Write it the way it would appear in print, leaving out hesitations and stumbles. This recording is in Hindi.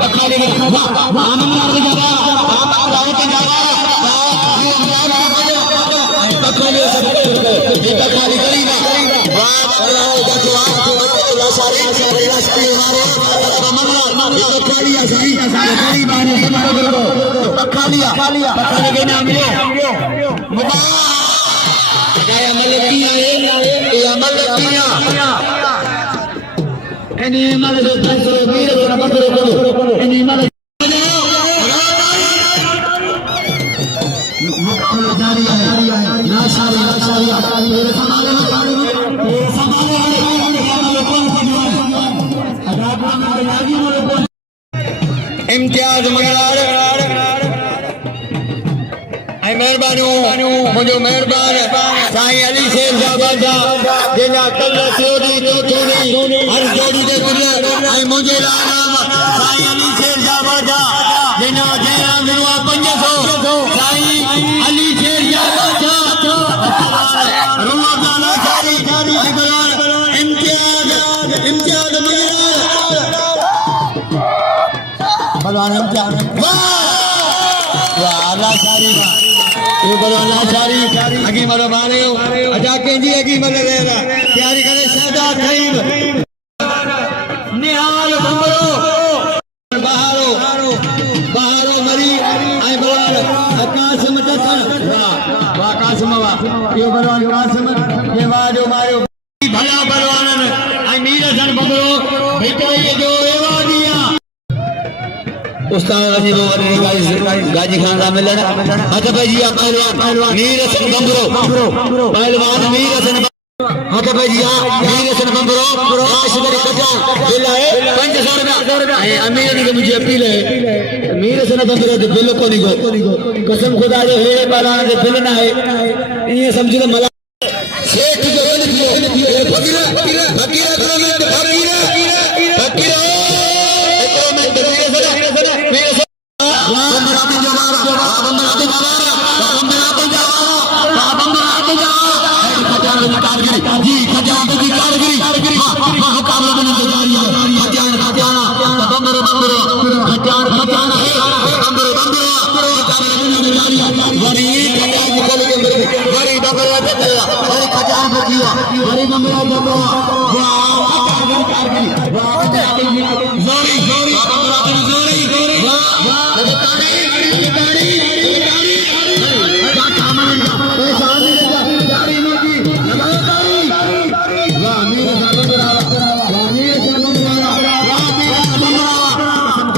पखाली आनंद मार्ग जावा गाँव के जावा पखाली पखाली करीना वाह देखो लासारी लासारी हमारे पखाली सही पखाली बारे पखालिया पखाली के नाम ले ये अमल किया ये अमल किया एनी अमल जो फैसले वीर को पकड़ो करो एनी अमल मुकाबला जारी है ना सारी मेरे समाले में ये समाले है अमल कौन सी अदाब में यादी में इम्तियाज मंगलार आई मेहरबानी मुझे मेहरबान साईं अली शेर साहब जिना कल चोरी हर जोड़ी दे गुले आई मुझे नाम साईं अली शेर साहब जिना जेरा मिलवा 500 साईं अली शेर साहब रोजाना सारी बयान इम्तियाज बलवान इम्तियाज वाह अल्लाह सारी ये बलवाना सारी अगी मरो मारे अजा के जी अगी मरे रेरा प्यारी करे सदा खैर निहाल बंबरो बहारो मरी आई बलवान आकाश में टकन वाह आकाश में वाह ये बलवान आकाश में ये वाजो मारो भला बलवान आई मीर हसन बंबरो बेटा ये जो एवा दिया उस्ताद गाजी गाजी खान का मिलन अच्छा भाई जी आप पहलवान मीर हसन बंबरो पहलवान मीर हसन अच्छा भाई जी मीर हसन बंबरो काश मेरे कजा बिल है 500 रुपया अमीर ने मुझे अपील है मीर हसन बंबरो के बिल को नहीं कसम खुदा जो है बाला के बिल ना है ये समझ लो मला सेठ जो फकीर करो में फकीर जी खजाना की कारगिरी मुकाबला में जारी है खजाना बंदर खजाना है बंदर मुकाबला में जारी है वरी खजाना निकल के वरी बंदर वरी खजाना बजिया वरी बंदर वाह कारगिरी वाह जोरी वाह